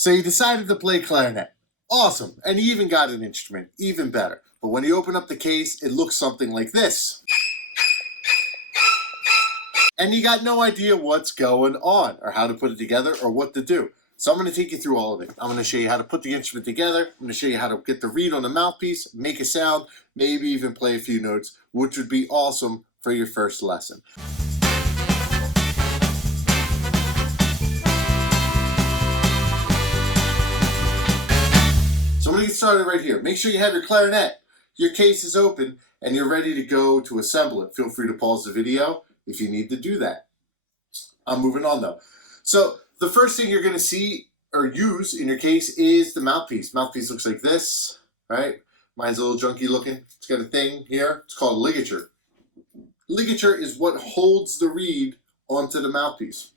So you decided to play clarinet. Awesome. And you even got an instrument. Even better. But when you open up the case, it looks something like this. And you got no idea what's going on, or how to put it together, or what to do. So I'm going to take you through all of it. I'm going to show you how to put the instrument together. I'm going to show you how to get the reed on the mouthpiece, make a sound, maybe even play a few notes, which would be awesome for your first lesson. So I'm going to get started right here. Make sure you have your clarinet, your case is open, and you're ready to go to assemble it. Feel free to pause the video if you need to do that. I'm moving on though. So the first thing you're going to see or use in your case is the mouthpiece. Mouthpiece looks like this, right? Mine's a little junky looking. It's got a thing here. It's called a ligature. Ligature is what holds the reed onto the mouthpiece.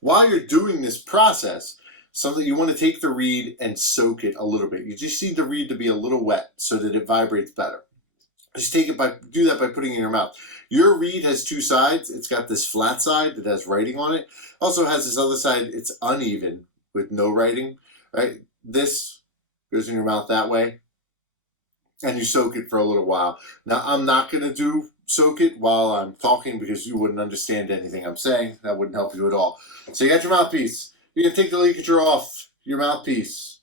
While you're doing this process, something you want to take the reed and soak it a little bit. You just need the reed to be a little wet so that it vibrates better. Just do that by putting it in your mouth. Your reed has two sides. It's got this flat side that has writing on it. Also has this other side, it's uneven with no writing, right? This goes in your mouth that way, and you soak it for a little while. Now, I'm not going to do soak it while I'm talking because you wouldn't understand anything I'm saying. That wouldn't help you at all. So you got your mouthpiece. You're going to take the ligature off your mouthpiece,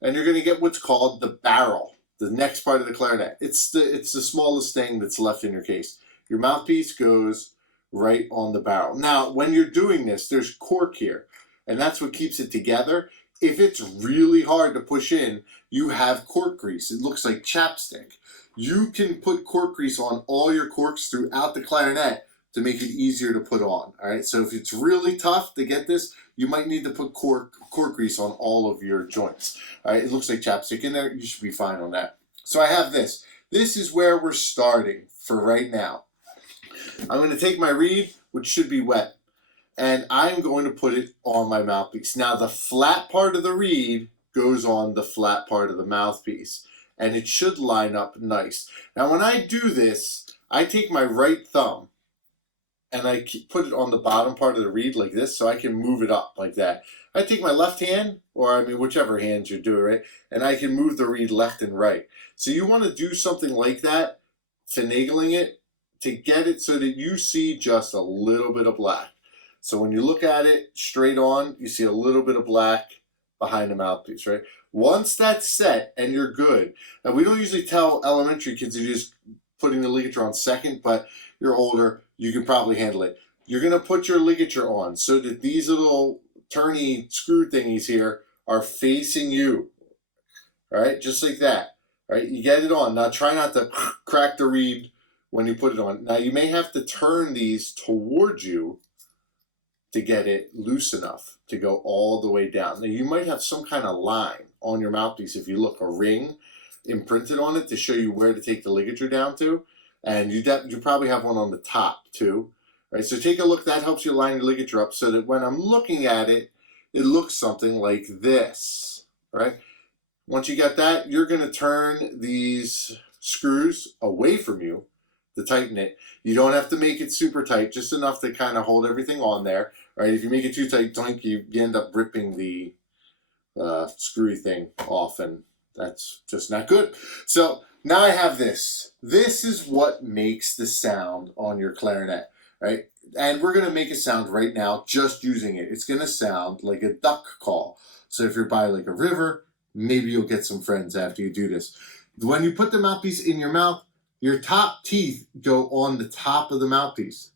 and you're going to get what's called the barrel, the next part of the clarinet. It's the smallest thing that's left in your case. Your mouthpiece goes right on the barrel. Now, when you're doing this, there's cork here, and that's what keeps it together. If it's really hard to push in, you have cork grease. It looks like chapstick. You can put cork grease on all your corks throughout the clarinet to make it easier to put on. All right, so if it's really tough to get this, you might need to put cork grease on all of your joints. All right, it looks like chapstick in there. You should be fine on that. So I have this. This is where we're starting for right now. I'm going to take my reed, which should be wet, and I'm going to put it on my mouthpiece. Now, the flat part of the reed goes on the flat part of the mouthpiece, and it should line up nice. Now, when I do this, I take my right thumb, and I put it on the bottom part of the reed like this, so I can move it up like that. I take my left hand, or I mean whichever hand you're doing, right, and I can move the reed left and right. So you want to do something like that, finagling it, to get it so that you see just a little bit of black. So when you look at it straight on, you see a little bit of black behind the mouthpiece, right? Once that's set and you're good, and we don't usually tell elementary kids to just putting the ligature on second, but you're older, you can probably handle it. You're going to put your ligature on so that these little turny screw thingies here are facing you, all right? Just like that, all right? You get it on. Now try not to crack the reed when you put it on. Now you may have to turn these towards you to get it loose enough to go all the way down. Now you might have some kind of line on your mouthpiece if you look, a ring imprinted on it to show you where to take the ligature down to. And you probably have one on the top too. Right, so take a look. That helps you line your ligature up so that when I'm looking at it, it looks something like this. Right? Once you get that, you're going to turn these screws away from you to tighten it. You don't have to make it super tight, just enough to kind of hold everything on there. Right? If you make it too tight, you end up ripping the screwy thing off, and that's just not good. So now I have this. This is what makes the sound on your clarinet, right? And we're going to make a sound right now just using it. It's going to sound like a duck call. So if you're by like a river, maybe you'll get some friends after you do this. When you put the mouthpiece in your mouth, your top teeth go on the top of the mouthpiece,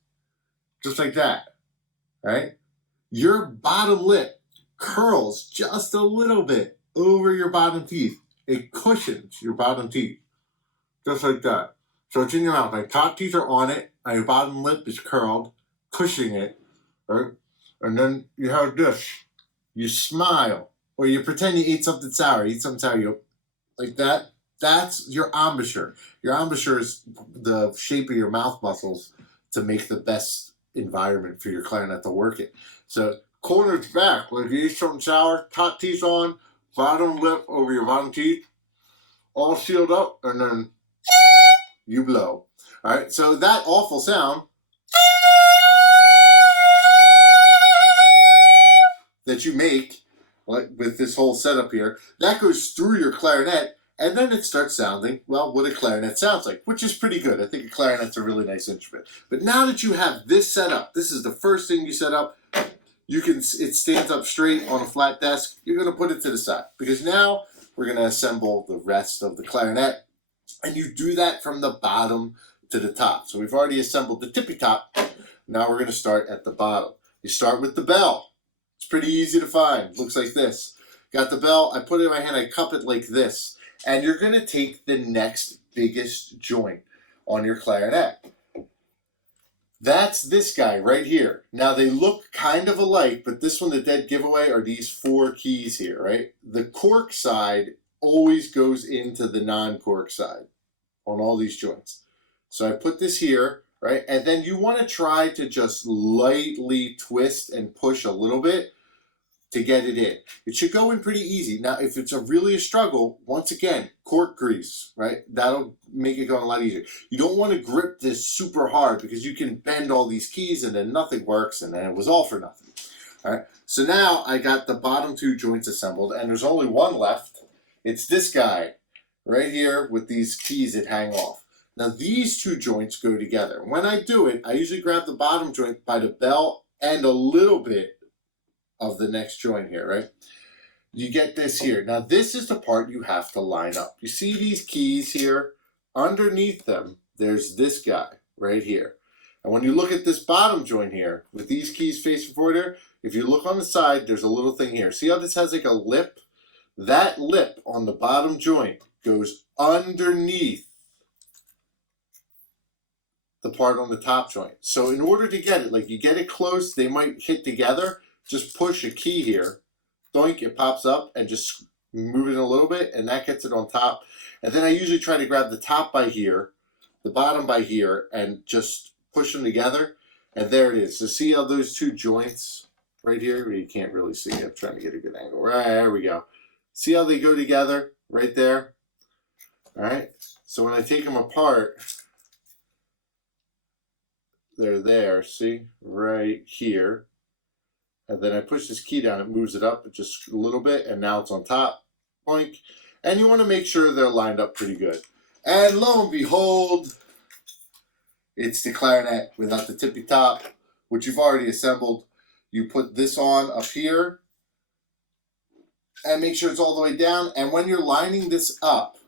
just like that, right? Your bottom lip curls just a little bit over your bottom teeth. It cushions your bottom teeth, just like that. So it's in your mouth. My top teeth are on it, and your bottom lip is curled, cushioning it, right? And then you have this. You smile, or you pretend you ate something sour. You go like that. That's your embouchure. Your embouchure is the shape of your mouth muscles to make the best environment for your clarinet to work it. So corners back, like you eat something sour, top teeth on, bottom lip over your bottom teeth, all sealed up, and then you blow. All right, so that awful sound that you make like with this whole setup here, that goes through your clarinet, and then it starts sounding, well, what a clarinet sounds like, which is pretty good. I think a clarinet's a really nice instrument. But now that you have this set up, this is the first thing you set up, it stands up straight on a flat desk. You're going to put it to the side, because now we're going to assemble the rest of the clarinet, and you do that from the bottom to the top. So we've already assembled the tippy top. Now we're going to start at the bottom. You start with the bell. It's pretty easy to find. Looks like this. Got the bell. I put it in my hand. I cup it like this. And you're going to take the next biggest joint on your clarinet. That's this guy right here. Now they look kind of alike, but this one, the dead giveaway, are these 4 keys here, right? The cork side always goes into the non-cork side on all these joints. So I put this here, right? And then you want to try to just lightly twist and push a little bit to get it in. It should go in pretty easy. Now, if it's really a struggle, once again, cork grease, right? That'll make it go a lot easier. You don't want to grip this super hard, because you can bend all these keys and then nothing works, and then it was all for nothing. All right. So now I got the bottom 2 joints assembled, and there's only one left. It's this guy right here with these keys that hang off. Now these 2 joints go together. When I do it, I usually grab the bottom joint by the bell and a little bit of the next joint here, right? You get this here. Now this is the part you have to line up. You see these keys here? Underneath them, there's this guy right here. And when you look at this bottom joint here, with these keys facing forward here, if you look on the side, there's a little thing here. See how this has like a lip? That lip on the bottom joint goes underneath the part on the top joint. So in order to get it, like you get it close, they might hit together. Just push a key here, doink, it pops up, and just move it a little bit, and that gets it on top. And then I usually try to grab the top by here, the bottom by here, and just push them together, and there it is. So see how those 2 joints right here, you can't really see, I'm trying to get a good angle. Right, there we go. See how they go together right there? All right, so when I take them apart, they're there, see, right here. And then I push this key down, it moves it up just a little bit, and now it's on top. Boink. And you want to make sure they're lined up pretty good. And lo and behold, it's the clarinet without the tippy top, which you've already assembled. You put this on up here, and make sure it's all the way down. And when you're lining this up,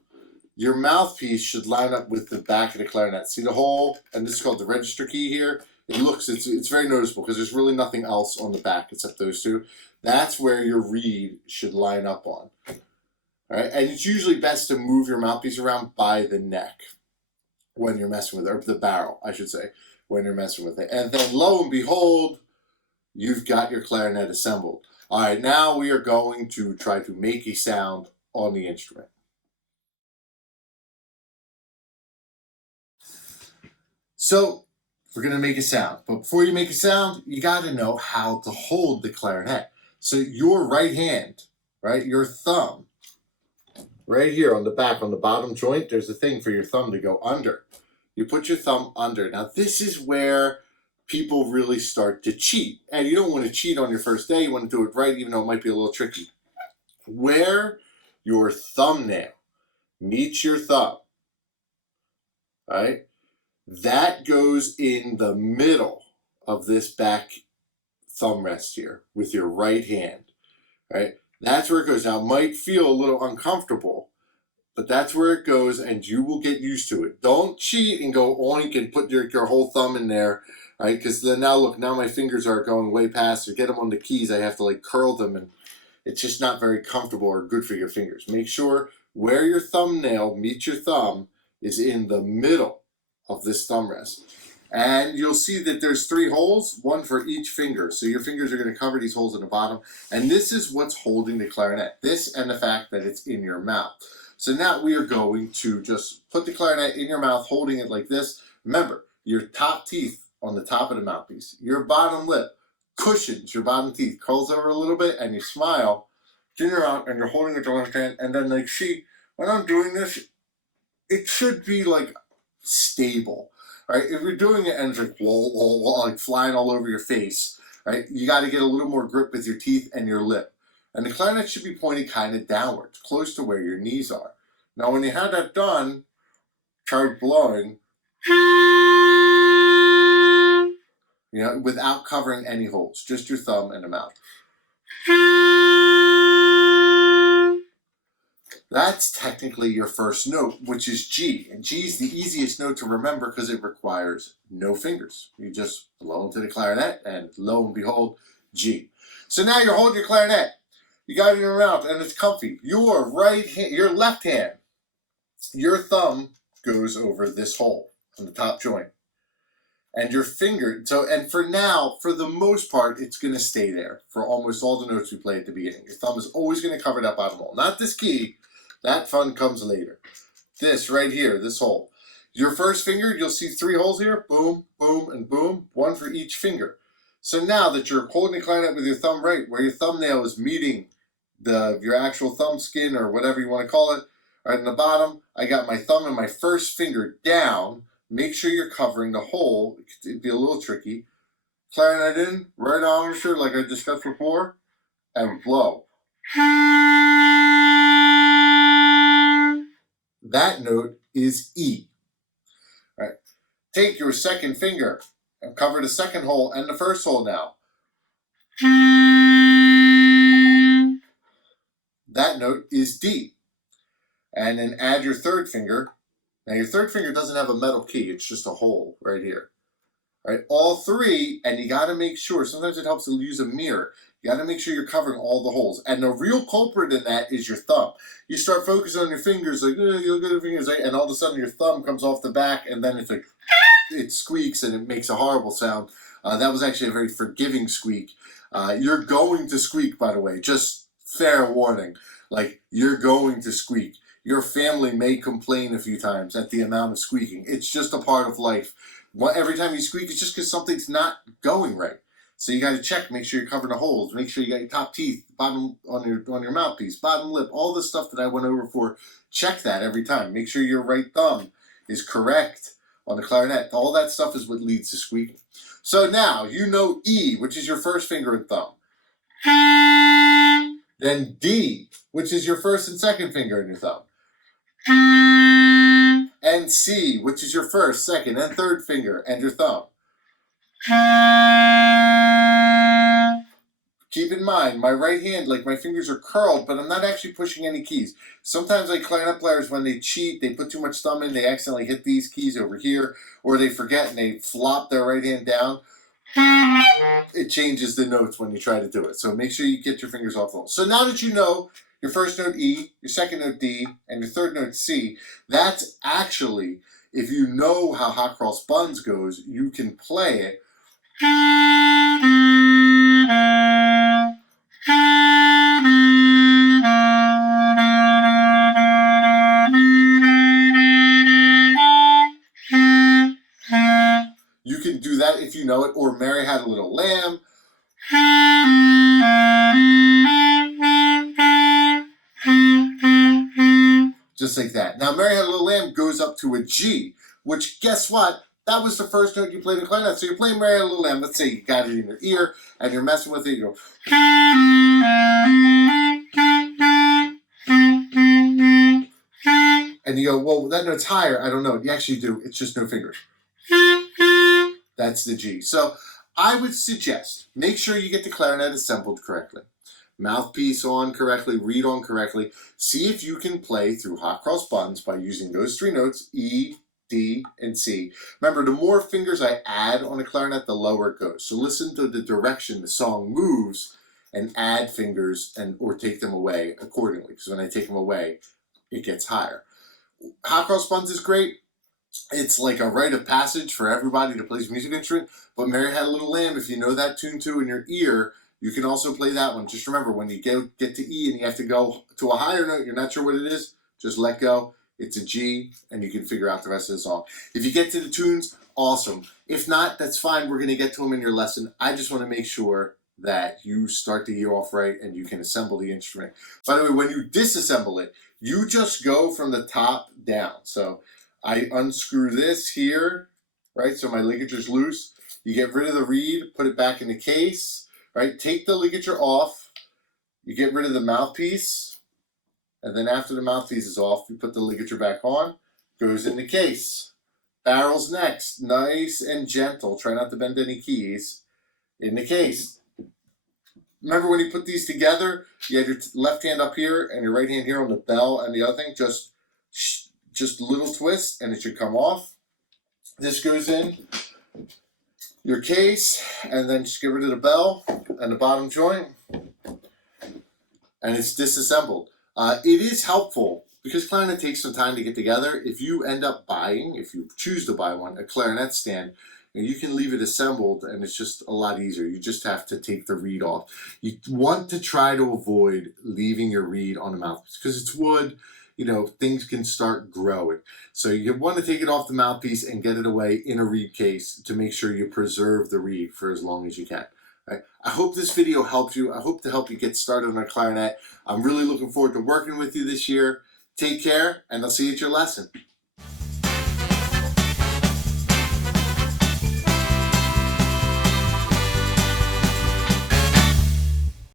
your mouthpiece should line up with the back of the clarinet. See the hole? And this is called the register key here. It's very noticeable, because there's really nothing else on the back except those 2. That's where your reed should line up on. All right, and it's usually best to move your mouthpiece around by the neck when you're messing with it, or the barrel, I should say, when you're messing with it. And then lo and behold, you've got your clarinet assembled. All right, now we are going to try to make a sound on the instrument. So we're going to make a sound. But before you make a sound, you got to know how to hold the clarinet. So your right hand, right, your thumb, right here on the back, on the bottom joint, there's a thing for your thumb to go under. You put your thumb under. Now this is where people really start to cheat. And you don't want to cheat on your first day. You want to do it right, even though it might be a little tricky. Where your thumbnail meets your thumb, all right? That goes in the middle of this back thumb rest here with your right hand, right? That's where it goes. Now, it might feel a little uncomfortable, but that's where it goes, and you will get used to it. Don't cheat and go oink and put your whole thumb in there, right? Because then now, look, now my fingers are going way past. To get them on the keys, I have to like curl them, and it's just not very comfortable or good for your fingers. Make sure where your thumbnail meets your thumb is in the middle of this thumb rest. And you'll see that there's 3 holes, 1 for each finger. So your fingers are going to cover these holes in the bottom. And this is what's holding the clarinet. This and the fact that it's in your mouth. So now we are going to just put the clarinet in your mouth, holding it like this. Remember, your top teeth on the top of the mouthpiece. Your bottom lip cushions your bottom teeth, curls over a little bit, and you smile. Turn around, and you're holding it with your left hand. And then, like, see, when I'm doing this, it should be, like, stable. Right? If you're doing it and it's like, whoa, whoa, whoa, like flying all over your face, right? You got to get a little more grip with your teeth and your lip. And the clarinet should be pointed kind of downwards, close to where your knees are. Now, when you have that done, try blowing, without covering any holes, just your thumb and the mouth. That's technically your first note, which is G. And G is the easiest note to remember because it requires no fingers. You just blow into the clarinet, and lo and behold, G. So now you're holding your clarinet. You got it in your mouth, and it's comfy. Your left hand, your thumb goes over this hole on the top joint. And your finger, and for now, for the most part, it's going to stay there for almost all the notes we play at the beginning. Your thumb is always going to cover that bottom hole. Not this key. That fun comes later. This right here, this hole. Your first finger, you'll see 3 holes here. Boom, boom, and boom. 1 for each finger. So now that you're holding the clarinet with your thumb right, where your thumbnail is meeting your actual thumb skin or whatever you want to call it, right in the bottom, I got my thumb and my first finger down. Make sure you're covering the hole. It'd be a little tricky. Clarinet in, right armature like I discussed before, and blow. That note is E. All right. Take your second finger and cover the second hole and the first hole now. That note is D. And then add your third finger. Now your third finger doesn't have a metal key, it's just a hole right here. All right, all 3, and you gotta make sure, sometimes it helps to use a mirror. You gotta make sure you're covering all the holes. And the real culprit in that is your thumb. You start focusing on your fingers, like, you look at your fingers, and all of a sudden your thumb comes off the back, and then it's like, it squeaks, and it makes a horrible sound. That was actually a very forgiving squeak. You're going to squeak, by the way, just fair warning. Like, you're going to squeak. Your family may complain a few times at the amount of squeaking. It's just a part of life. Every time you squeak, it's just because something's not going right. So you got to check, make sure you're covering the holes, make sure you got your top teeth, bottom on your mouthpiece, bottom lip, all the stuff that I went over for. Check that every time. Make sure your right thumb is correct on the clarinet. All that stuff is what leads to squeaking. So now you know E, which is your first finger and thumb. Then D, which is your first and second finger and your thumb. And C, which is your first, second, and third finger and your thumb. Keep in mind, my right hand, like my fingers are curled, but I'm not actually pushing any keys. Sometimes like clarinet players, when they cheat, they put too much thumb in, they accidentally hit these keys over here, or they forget and they flop their right hand down. It changes the notes when you try to do it. So make sure you get your fingers off the hole. So now that you know your first note E, your second note D, and your third note C, that's actually, if you know how hot cross buns goes, you can play it. You can do that if you know it, or Mary Had a Little Lamb. Just like that. Now, Mary Had a Little Lamb goes up to a G, which, guess what? That was the first note you played in clarinet. So you're playing Mary Had a Little Lamb. Let's say you got it in your ear, and you're messing with it. You go. And you go, well, that note's higher. I don't know. You actually do. It's just no fingers. That's the G. So I would suggest, make sure you get the clarinet assembled correctly. Mouthpiece on correctly, reed on correctly. See if you can play through hot cross buns by using those 3 notes, E, D, and C. Remember, the more fingers I add on a clarinet, the lower it goes. So listen to the direction the song moves and add fingers or take them away accordingly. Because when I take them away, it gets higher. Hot cross buns is great. It's like a rite of passage for everybody that plays a music instrument. But Mary Had a Little Lamb, if you know that tune too in your ear, you can also play that one. Just remember, when you get to E and you have to go to a higher note, you're not sure what it is, just let go. It's a G, and you can figure out the rest of the song. If you get to the tunes, awesome. If not, that's fine. We're going to get to them in your lesson. I just want to make sure that you start the year off right and you can assemble the instrument. By the way, when you disassemble it, you just go from the top down. So I unscrew this here, right? So my ligature's loose. You get rid of the reed, put it back in the case, right? Take the ligature off. you get rid of the mouthpiece, and then after the mouthpiece is off, you put the ligature back on, goes in the case. Barrel's next, nice and gentle. Try not to bend any keys. In the case. Remember when you put these together, you had your left hand up here and your right hand here on the bell and the other thing, just a little twist and it should come off. This goes in your case, and then just get rid of the bell and the bottom joint, and it's disassembled. It is helpful, because clarinet takes some time to get together. If you end up buying, if you choose to buy one, a clarinet stand, and you can leave it assembled and it's just a lot easier. You just have to take the reed off. You want to try to avoid leaving your reed on the mouthpiece because it's wood. You know, things can start growing. So you want to take it off the mouthpiece and get it away in a reed case to make sure you preserve the reed for as long as you can. Right? I hope this video helped you. I hope to help you get started on a clarinet. I'm really looking forward to working with you this year. Take care, and I'll see you at your lesson.